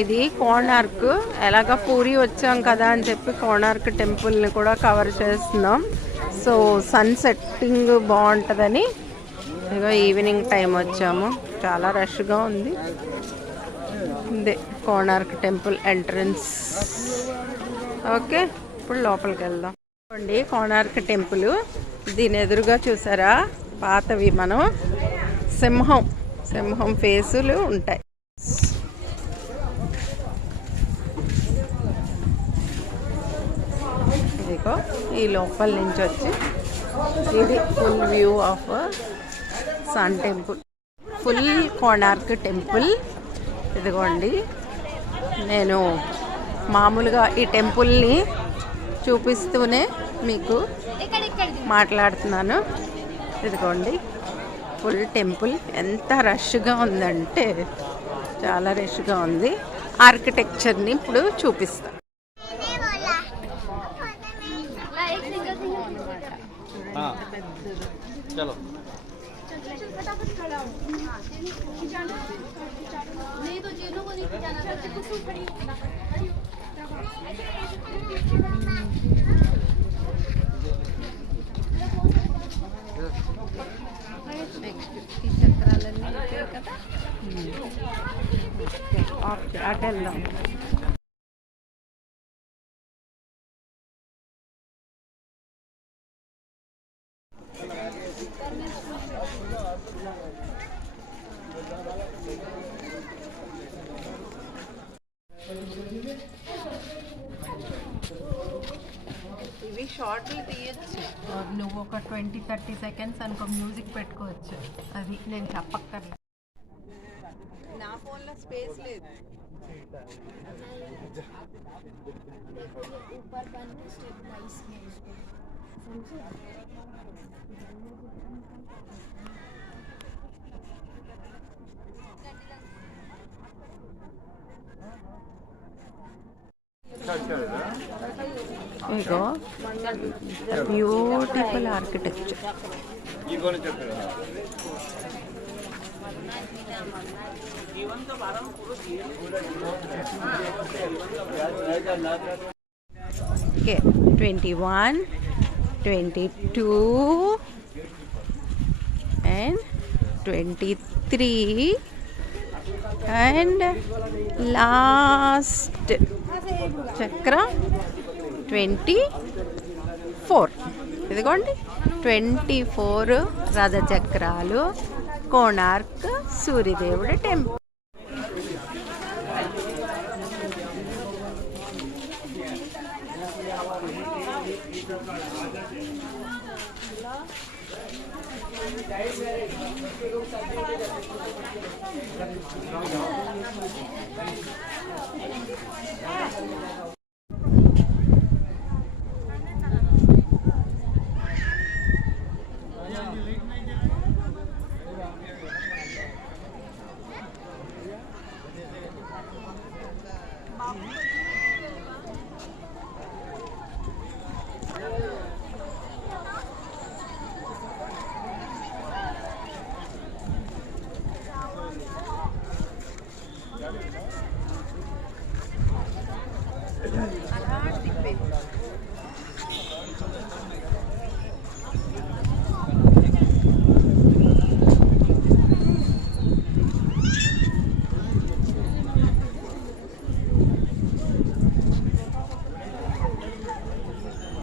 ఇది కోణార్క్. ఎలాగ పూరి వచ్చాం కదా అని చెప్పి కోణార్క్ టెంపుల్ని కూడా కవర్ చేస్తున్నాం. సో సన్ సెట్టింగ్ బాగుంటుందని ఇక ఈవినింగ్ టైం వచ్చాము. చాలా రష్గా ఉంది. ఇదే కోణార్క్ టెంపుల్ ఎంట్రన్స్. ఓకే, ఇప్పుడు లోపలికి వెళ్దాం. చూడండి కోణార్క్ టెంపుల్. దీని ఎదురుగా చూసారా పాతవి మనం సింహం ఫేసులు ఉంటాయి. ఇదిగో ఈ లోపల నుంచి వచ్చి ఇది full view of sun temple, full Konark temple. ఇదిగోండి నేను మామూలుగా ఈ టెంపుల్ని చూపిస్తూనే మీకు మాట్లాడుతున్నాను. ఇదిగోండి ఫుల్ టెంపుల్. ఎంత రష్గా ఉందంటే చాలా రష్గా ఉంది. ఆర్కిటెక్చర్ని ఇప్పుడు చూపిస్తాను. चलो नहीं तो जिनों को नहीं जाना था कुछ खड़ी నెక్స్ట్ ఈ చక్రాలన్నీ ఉంటాయి కదా, అటు వెళ్దాం. ఇవి షార్ట్లు తీయచ్చు. నువ్వు ఒక 20-30 సెకండ్స్ అనుకో మ్యూజిక్ పెట్టుకోవచ్చు. అది నేను చెప్పక్కర్లేదు. నా ఫోన్లో స్పేస్ లేదు. ఇగో beautiful architecture. Okay, 21, 22 and 23 and last చక్ర 24. ఇదిగోండి 24 రథచక్రాలు కోణార్క్ సూర్యదేవుడి టెంపుల్.